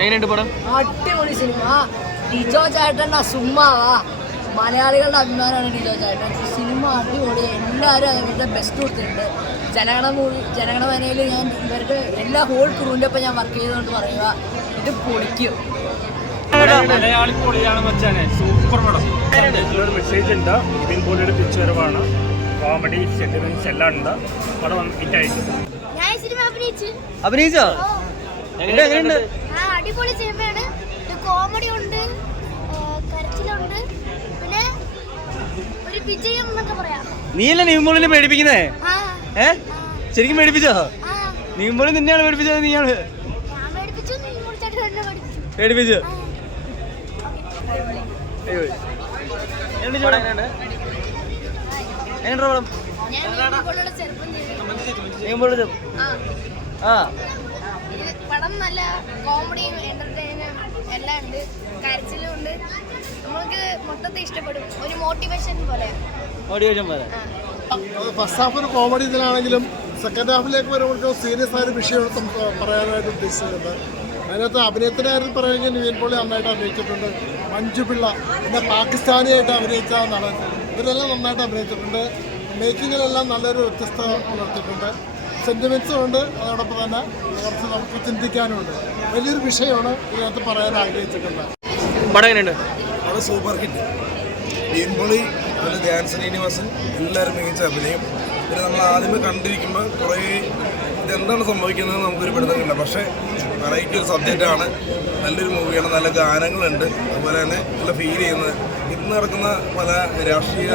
എങ്ങനെയുണ്ട് പടം? അടിപൊളി സിനിമ. ഡിജോ ചേട്ടൻ സുമ്മാവാ മലയാളികളുടെ അഭിമാനമാണ് ഡിജോ ചേട്ടൻ. സിനിമ അടിപൊളി. എല്ലാവരും അവരുടെ ബെസ്റ്റ് കൊടുത്തിട്ടുണ്ട്. ജനഗണ മൂവി ജനഗണമനയിൽ ഞാൻ ഇവരുടെ എല്ലാ ഹോൾ ക്രൂവിന്റെ ഒപ്പം ഞാൻ വർക്ക് ചെയ്തുകൊണ്ട് പറയുക ഇത് പൊളിക്കും. മലയാളി പൊളിയാണ് മച്ചാനെ. സൂപ്പർ പടം. ഇതിലൊരു മെസ്സേജ് ഉണ്ട്. നിവിൻ പോളിയുടെ തിരിച്ചുവരവാണ് കോമഡി സെന്റിമെന്റ്സ് എല്ലാം ഉണ്ട്. പടം സിനിമ അഭിനയിച്ചു. അഭിനയിച്ചോ? എങ്ങനെയുണ്ട്? അടിപൊളി സിനിമയാണ്. കോമഡി ഉണ്ട് കരച്ചിലുണ്ട്. പിന്നെ ഒരു വിജയം എന്നൊക്കെ പറയാം. നീയല്ലേ നീമ്പോളിനെ പേടിപ്പിക്കുന്നേ? ഏ? ശരിക്കും പേടിപ്പിച്ചോ? നീമ്പോളി നിന്നെയാണ് പേടിപ്പിച്ചത് നീയാണ്. നീ പേടിപ്പിച്ചു ആ. എങ്ങനെയുണ്ട് പടം? നീമ്പോളി പടം നല്ല കോമഡിയും എന്റർടൈനും എല്ലാം ഉണ്ട്. കരച്ചിലും ഉണ്ട്. നമുക്ക് മൊത്തത്തിൽ ഇഷ്ടപ്പെടും. ഒരു മോട്ടിവേഷൻ പോലെ. മോട്ടിവേഷൻ പോലെ. ഫസ്റ്റ് ഹാഫ് ഒരു കോമഡി ഇതിലാണെങ്കിലും സെക്കൻഡ് ഹാഫിലേക്ക് വരുമ്പോൾ സീരിയസ് ആയ ഒരു വിഷയമാണ് നമുക്ക് പറയാനായിട്ട് ഉദ്ദേശിച്ചിട്ടുണ്ട്. അതിനകത്ത് അഭിനയത്തിന്റെ കാര്യത്തിൽ പറയുമെങ്കിൽ നിവിൻ പോളി നന്നായിട്ട് അഭിനയിച്ചിട്ടുണ്ട്. മഞ്ജു പിള്ള പിന്നെ പാകിസ്ഥാനിയായിട്ട് അഭിനയിച്ച നടൻ. ഇവരെല്ലാം നന്നായിട്ട് അഭിനയിച്ചിട്ടുണ്ട്. മേക്കിങ്ങിലെല്ലാം നല്ലൊരു വ്യത്യസ്തത പുലർത്തിയിട്ടുണ്ട്. സെന്റിമെന്റ്സും ഉണ്ട്. അതോടൊപ്പം തന്നെ കുറച്ച് നമുക്ക് ചിന്തിക്കാനുമുണ്ട് വലിയൊരു വിഷയമാണ് ഇതിനകത്ത് പറയാൻ ആഗ്രഹിച്ചിട്ടുള്ളത്. പടം എങ്ങനെയുണ്ട്? അവിടെ സൂപ്പർ ഹിറ്റ്. ഡീൻപൊളി അതിൽ ധ്യാൻ ശ്രീനിവാസൻ. എല്ലാവരും മികച്ച അഭിനയം. പിന്നെ നമ്മൾ ആദ്യമേ കണ്ടിരിക്കുമ്പോൾ കുറേ ഇതെന്താണ് സംഭവിക്കുന്നത് നമുക്കൊരു പിടുത്തം കിട്ടില്ല. പക്ഷേ വെറൈറ്റി ഒരു സബ്ജക്റ്റാണ് നല്ലൊരു മൂവിയാണ് നല്ല ഗാനങ്ങളുണ്ട്. അതുപോലെ തന്നെ നല്ല ഫീൽ ചെയ്യുന്നത്. ഇന്ന് നടക്കുന്ന പല രാഷ്ട്രീയ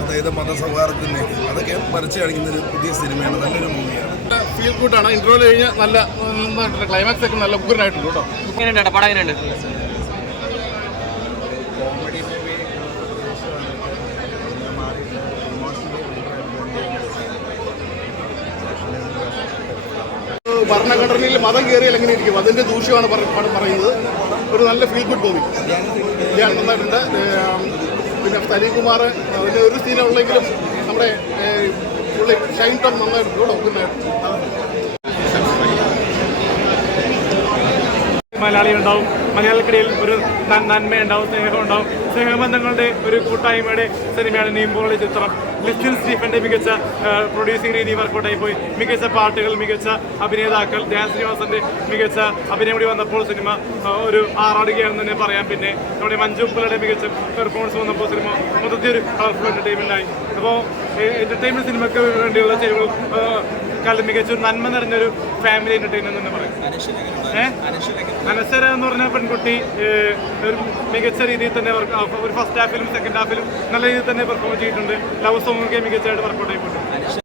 അതായത് മതസൗഹാർദ്ദത്തിന്റെ അതൊക്കെ വരച്ച് കാണിക്കുന്ന ഒരു പുതിയ സിനിമയാണ് നല്ലൊരു മൂവിയാണ്. ഫീൽ ഗുഡാണ് ഇൻട്രോയിൽ കഴിഞ്ഞ് നല്ല ക്ലൈമാക്സ് ഒക്കെ നല്ല ഉഗ്രനായിട്ടുണ്ട് കേട്ടോ. എങ്ങനെയുണ്ട്? ഏട്ടാ? പടം എങ്ങനെയുണ്ട്? ഭരണഘടനയിൽ മതം കയറിയാൽ എങ്ങനെ ഇരിക്കും? അതിന്റെ ദൂഷ്യമാണ് പറയുന്നത്. ഒരു നല്ല ഫീൽ ഗുഡ് മൂവി ഞാൻ നന്നായിട്ടുണ്ട്. പിന്നെ സലീംകുമാർ പിന്നെ ഒരു സീനുള്ളെങ്കിലും നമ്മുടെ പുള്ളി ഷൈൻ ടോം നന്നായിട്ട് കൂടെ ഒക്കുന്നായിട്ട് മലയാളി ഉണ്ടാവും. മലയാളിക്കിടയിൽ ഒരു നന്മ ഉണ്ടാവും സ്നേഹം ഉണ്ടാവും സ്നേഹബന്ധങ്ങളുടെ ഒരു കൂട്ടായ്മയുടെ സിനിമയാണ് നീമ്പോളി ചിത്രം. ലിറ്റിൽ സ്റ്റീഫന്റെ മികച്ച പ്രൊഡ്യൂസിംഗ് രീതി വർക്കൗട്ടായി പോയി. മികച്ച പാട്ടുകൾ മികച്ച അഭിനേതാക്കൾ. ധ്യാൻ ശ്രീനിവാസന്റെ മികച്ച അഭിനയം കൂടി വന്നപ്പോൾ സിനിമ ഒരു ആറാടുകയാണെന്ന് തന്നെ പറയാം. പിന്നെ നമ്മുടെ മഞ്ജു പുലയുടെ മികച്ച പെർഫോമൻസ് വന്നപ്പോൾ സിനിമ മൊത്തത്തിൽ ഒരു കളർഫുൾ എന്റർടൈൻമെന്റ് ആയി. അപ്പോൾ എന്റർടൈൻമെന്റ് സിനിമയ്ക്ക് വേണ്ടിയുള്ള ചെരുവുകൾ കാലം മികച്ച ഒരു നന്മ നിറഞ്ഞൊരു ഫാമിലി എന്റർടൈൻമെന്റ് എന്ന് പറയും. ഏഹ് അനശ്വര എന്ന് പറഞ്ഞ പെൺകുട്ടി ഒരു മികച്ച രീതിയിൽ തന്നെ ഒരു ഫസ്റ്റ് ഹാഫിലും സെക്കൻഡ് ഹാഫിലും നല്ല രീതിയിൽ തന്നെ പെർഫോം ചെയ്തിട്ടുണ്ട്. ലവ് സോങ്ങൊക്കെ മികച്ചതായിട്ട് വർക്കൗട്ട് ആയിട്ടുണ്ട്.